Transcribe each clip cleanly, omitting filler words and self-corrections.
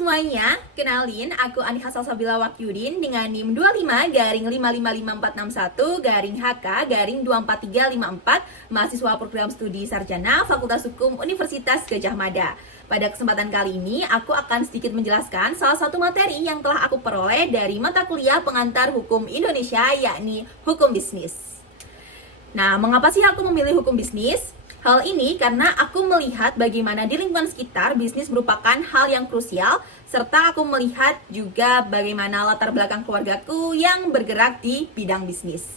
semuanya, kenalin aku Anika Salsabila Wakyudin dengan NIM 25-55461-HK-24354, mahasiswa program studi sarjana Fakultas Hukum Universitas Gadjah Mada. Pada kesempatan kali ini, aku akan sedikit menjelaskan salah satu materi yang telah aku peroleh dari mata kuliah pengantar hukum Indonesia, yakni hukum bisnis. Nah, mengapa sih aku memilih hukum bisnis? Hal ini karena aku melihat bagaimana di lingkungan sekitar bisnis merupakan hal yang krusial, serta aku melihat juga bagaimana latar belakang keluargaku yang bergerak di bidang bisnis.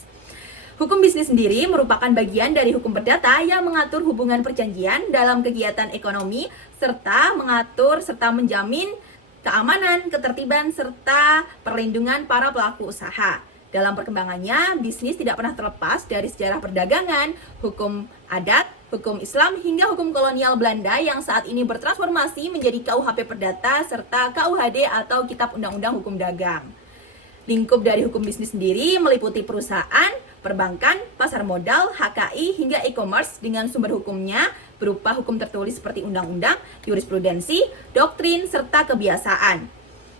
Hukum bisnis sendiri merupakan bagian dari hukum perdata yang mengatur hubungan perjanjian dalam kegiatan ekonomi, serta mengatur serta menjamin keamanan, ketertiban, serta perlindungan para pelaku usaha. Dalam perkembangannya, bisnis tidak pernah terlepas dari sejarah perdagangan, hukum adat, hukum Islam, hingga hukum kolonial Belanda yang saat ini bertransformasi menjadi KUHP Perdata serta KUHD atau Kitab Undang-Undang Hukum Dagang. Lingkup dari hukum bisnis sendiri meliputi perusahaan, perbankan, pasar modal, HKI, hingga e-commerce dengan sumber hukumnya berupa hukum tertulis seperti undang-undang, jurisprudensi, doktrin, serta kebiasaan.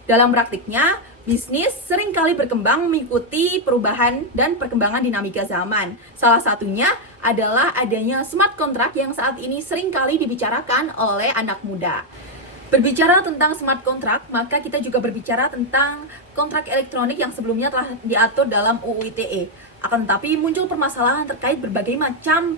Dalam praktiknya, bisnis seringkali berkembang mengikuti perubahan dan perkembangan dinamika zaman. Salah satunya adalah adanya smart contract yang saat ini seringkali dibicarakan oleh anak muda. Berbicara tentang smart contract, maka kita juga berbicara tentang kontrak elektronik yang sebelumnya telah diatur dalam UU ITE. Akan tetapi muncul permasalahan terkait berbagai macam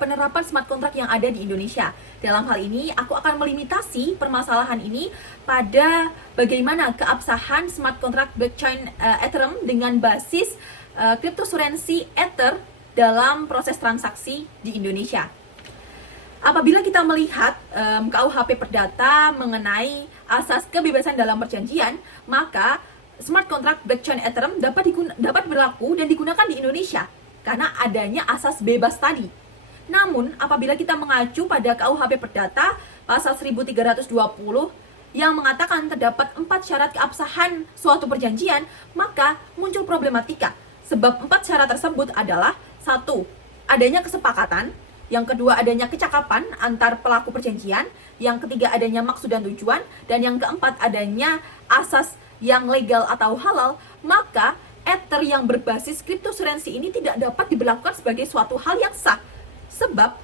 penerapan smart contract yang ada di Indonesia. Dalam hal ini, aku akan melimitasi permasalahan ini pada bagaimana keabsahan smart contract blockchain Ethereum dengan basis kriptokurensi Ether dalam proses transaksi di Indonesia. Apabila kita melihat KUHP Perdata mengenai asas kebebasan dalam perjanjian, maka smart contract blockchain Ethereum dapat berlaku dan digunakan di Indonesia karena adanya asas bebas tadi. Namun, apabila kita mengacu pada KUHP Perdata pasal 1320 yang mengatakan terdapat 4 syarat keabsahan suatu perjanjian, maka muncul problematika. Sebab 4 syarat tersebut adalah: 1. Adanya kesepakatan, yang kedua adanya kecakapan antar pelaku perjanjian, yang ketiga adanya maksud dan tujuan, dan yang keempat adanya asas yang legal atau halal. Maka Ether yang berbasis kriptokurensi ini tidak dapat diberlakukan sebagai suatu hal yang sah. Sebab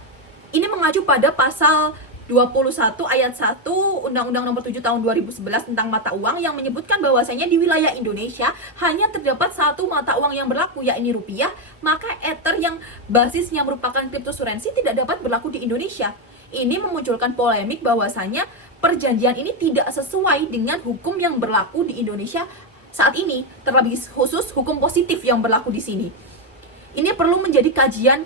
ini mengacu pada pasal 21 ayat 1 Undang-Undang Nomor 7 Tahun 2011 tentang mata uang yang menyebutkan bahwasanya di wilayah Indonesia hanya terdapat satu mata uang yang berlaku, yakni rupiah. Maka Ether yang basisnya merupakan kriptokurensi tidak dapat berlaku di Indonesia. Ini memunculkan polemik bahwasanya perjanjian ini tidak sesuai dengan hukum yang berlaku di Indonesia saat ini, terlebih khusus hukum positif yang berlaku di sini. Ini perlu menjadi kajian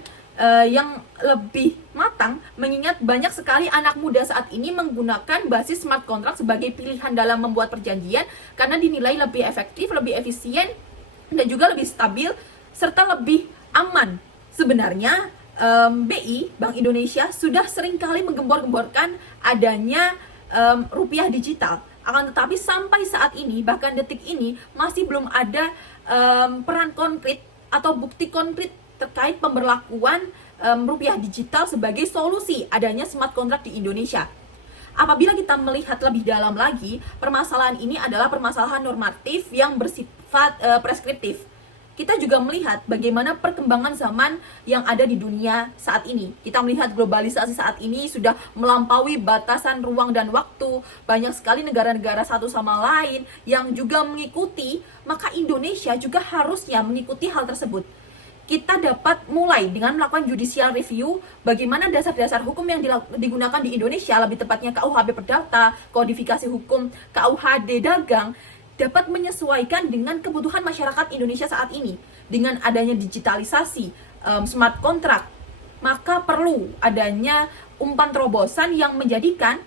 yang lebih matang, mengingat banyak sekali anak muda saat ini menggunakan basis smart contract sebagai pilihan dalam membuat perjanjian karena dinilai lebih efektif, lebih efisien, dan juga lebih stabil serta lebih aman. Sebenarnya BI, Bank Indonesia, sudah seringkali menggembor-gemborkan adanya rupiah digital. Akan tetapi sampai saat ini, bahkan detik ini, masih belum ada peran konkret atau bukti konkret terkait pemberlakuan rupiah digital sebagai solusi adanya smart contract di Indonesia. Apabila kita melihat lebih dalam lagi, permasalahan ini adalah permasalahan normatif yang bersifat preskriptif. Kita juga melihat bagaimana perkembangan zaman yang ada di dunia saat ini. Kita melihat globalisasi saat ini sudah melampaui batasan ruang dan waktu. Banyak sekali negara-negara satu sama lain yang juga mengikuti, maka Indonesia juga harusnya mengikuti hal tersebut. Kita dapat mulai dengan melakukan judicial review bagaimana dasar-dasar hukum yang digunakan di Indonesia, lebih tepatnya KUHP Perdata, kodifikasi hukum, KUHD Dagang, dapat menyesuaikan dengan kebutuhan masyarakat Indonesia saat ini. Dengan adanya digitalisasi, smart contract, maka perlu adanya umpan terobosan yang menjadikan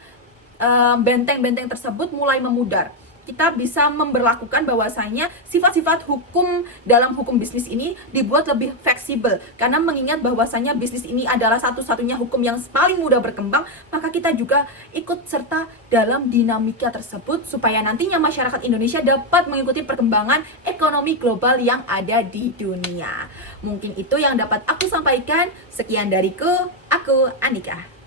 benteng-benteng tersebut mulai memudar. Kita bisa memberlakukan bahwasanya sifat-sifat hukum dalam hukum bisnis ini dibuat lebih fleksibel, karena mengingat bahwasanya bisnis ini adalah satu-satunya hukum yang paling mudah berkembang, maka kita juga ikut serta dalam dinamika tersebut supaya nantinya masyarakat Indonesia dapat mengikuti perkembangan ekonomi global yang ada di dunia. Mungkin itu yang dapat aku sampaikan. Sekian dariku, aku Anika.